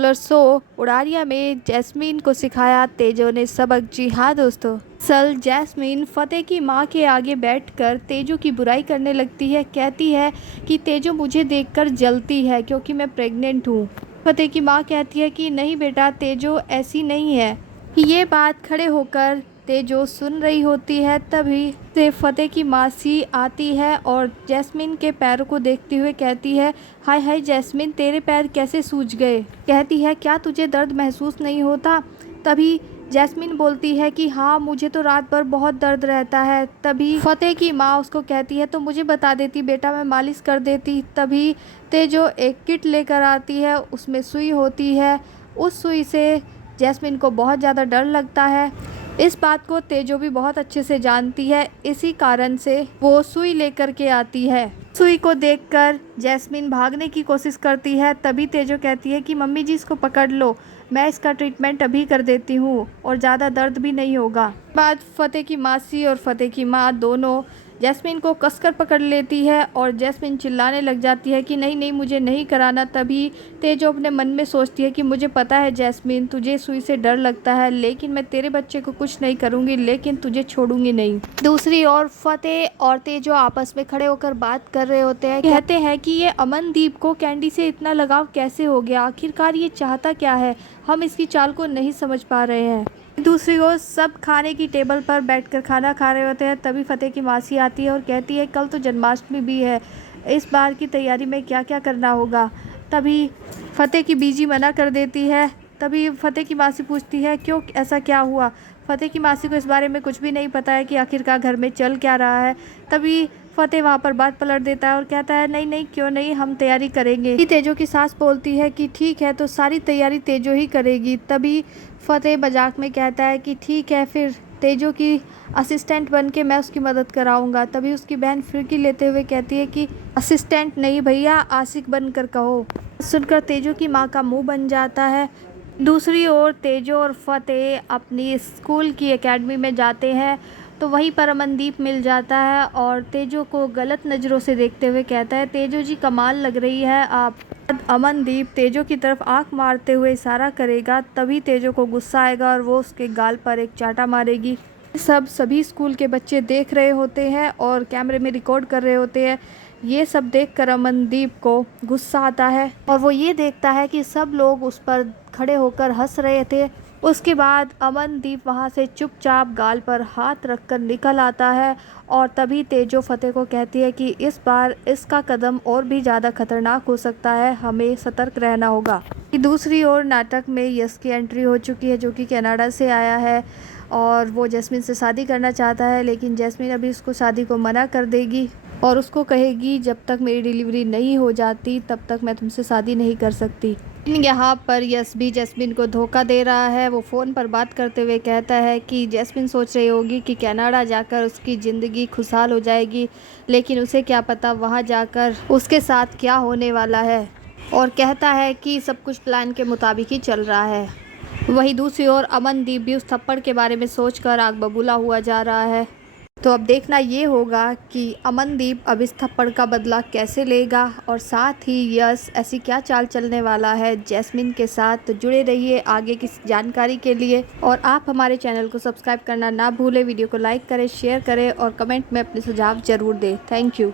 Show Udaariyaan में jasmine को सिखाया तेजो ने सबक। जी हाँ दोस्तों, सल जैस्मीन फतेह की माँ के आगे बैठकर तेजो की बुराई करने लगती है। कहती है कि तेजो मुझे देखकर जलती है क्योंकि मैं प्रेग्नेंट हूँ। फतेह की माँ कहती है कि नहीं बेटा, तेजो ऐसी नहीं है। ये बात खड़े होकर तेजो सुन रही होती है। तभी से फतेह की मासी आती है और जैस्मीन के पैरों को देखते हुए कहती है, हाय हाय जैस्मीन, तेरे पैर कैसे सूज गए। कहती है, क्या तुझे दर्द महसूस नहीं होता। तभी जैस्मीन बोलती है कि हाँ, मुझे तो रात भर बहुत दर्द रहता है। तभी फतेह की माँ उसको कहती है, तो मुझे बता देती बेटा, मैं मालिश कर देती। तभी तेजो एक किट लेकर आती है, उसमें सुई होती है। उस सुई से जैस्मीन को बहुत ज़्यादा डर लगता है। इस बात को तेजो भी बहुत अच्छे से जानती है, इसी कारण से वो सुई लेकर के आती है। सुई को देखकर जैस्मीन भागने की कोशिश करती है। तभी तेजो कहती है कि मम्मी जी, इसको पकड़ लो, मैं इसका ट्रीटमेंट अभी कर देती हूँ और ज़्यादा दर्द भी नहीं होगा। बाद फतेह की मासी और फतेह की माँ दोनों जैस्मीन को कसकर पकड़ लेती है और जैस्मीन चिल्लाने लग जाती है कि नहीं नहीं, मुझे नहीं कराना। तभी तेजो अपने मन में सोचती है कि मुझे पता है जैस्मीन, तुझे सुई से डर लगता है, लेकिन मैं तेरे बच्चे को कुछ नहीं करूँगी, लेकिन तुझे छोड़ूंगी नहीं। दूसरी ओर फतेह और तेजो आपस में खड़े होकर बात कर रहे होते हैं। कहते हैं कि ये अमनदीप को कैंडी से इतना लगाव कैसे हो गया, आखिरकार ये चाहता क्या है, हम इसकी चाल को नहीं समझ पा रहे हैं। दूसरी ओर सब खाने की टेबल पर बैठकर खाना खा रहे होते हैं। तभी फतेह की मासी आती है और कहती है, कल तो जन्माष्टमी भी है, इस बार की तैयारी में क्या क्या करना होगा। तभी फतेह की बीजी मना कर देती है। तभी फतेह की मासी पूछती है, क्यों, ऐसा क्या हुआ। फतेह की मासी को इस बारे में कुछ भी नहीं पता है कि आखिरकार घर में चल क्या रहा है। तभी फतेह वहाँ पर बात पलट देता है और कहता है, नहीं नहीं, क्यों नहीं, हम तैयारी करेंगे। तेजो की सास बोलती है कि ठीक है, तो सारी तैयारी तेजो ही करेगी। तभी फतेह मजाक में कहता है कि ठीक है, फिर तेजो की असिस्टेंट बन के मैं उसकी मदद कराऊंगा। तभी उसकी बहन फिरकी लेते हुए कहती है कि असिस्टेंट नहीं भैया, आशिक बनकर कहो। सुनकर तेजो की माँ का मुंह बन जाता है। दूसरी ओर तेजो और फतेह अपनी स्कूल की एकेडमी में जाते हैं तो वहीं पर अमनदीप मिल जाता है और तेजो को गलत नज़रों से देखते हुए कहता है, तेजो जी कमाल लग रही है आप। अमनदीप तेजो की तरफ आंख मारते हुए इशारा करेगा। तभी तेजो को गुस्सा आएगा और वो उसके गाल पर एक चाटा मारेगी। सभी स्कूल के बच्चे देख रहे होते हैं और कैमरे में रिकॉर्ड कर रहे होते हैं। ये सब देखकर अमनदीप को गुस्सा आता है और वो ये देखता है कि सब लोग उस पर खड़े होकर हंस रहे थे। उसके बाद अमनदीप वहाँ से चुपचाप गाल पर हाथ रखकर निकल आता है और तभी तेजो फतेह को कहती है कि इस बार इसका कदम और भी ज़्यादा खतरनाक हो सकता है, हमें सतर्क रहना होगा। दूसरी ओर नाटक में यश की एंट्री हो चुकी है, जो कि कनाडा से आया है और वो जैस्मीन से शादी करना चाहता है, लेकिन जैस्मीन अभी उसको शादी को मना कर देगी और उसको कहेगी, जब तक मेरी डिलीवरी नहीं हो जाती तब तक मैं तुमसे शादी नहीं कर सकती। यहाँ पर यश भी जैस्मीन को धोखा दे रहा है। वो फ़ोन पर बात करते हुए कहता है कि जैस्मीन सोच रही होगी कि कनाडा जाकर उसकी ज़िंदगी खुशहाल हो जाएगी, लेकिन उसे क्या पता वहाँ जाकर उसके साथ क्या होने वाला है, और कहता है कि सब कुछ प्लान के मुताबिक ही चल रहा है। वहीं दूसरी ओर अमनदीप भी उस थप्पड़ के बारे में सोचकर आग बबूला हुआ जा रहा है। तो अब देखना ये होगा कि अमनदीप अब इस थप्पड़ का बदला कैसे लेगा और साथ ही यश ऐसी क्या चाल चलने वाला है जैस्मीन के साथ। तो जुड़े रहिए आगे की जानकारी के लिए और आप हमारे चैनल को सब्सक्राइब करना ना भूलें। वीडियो को लाइक करें, शेयर करें और कमेंट में अपने सुझाव ज़रूर दें। Thank you.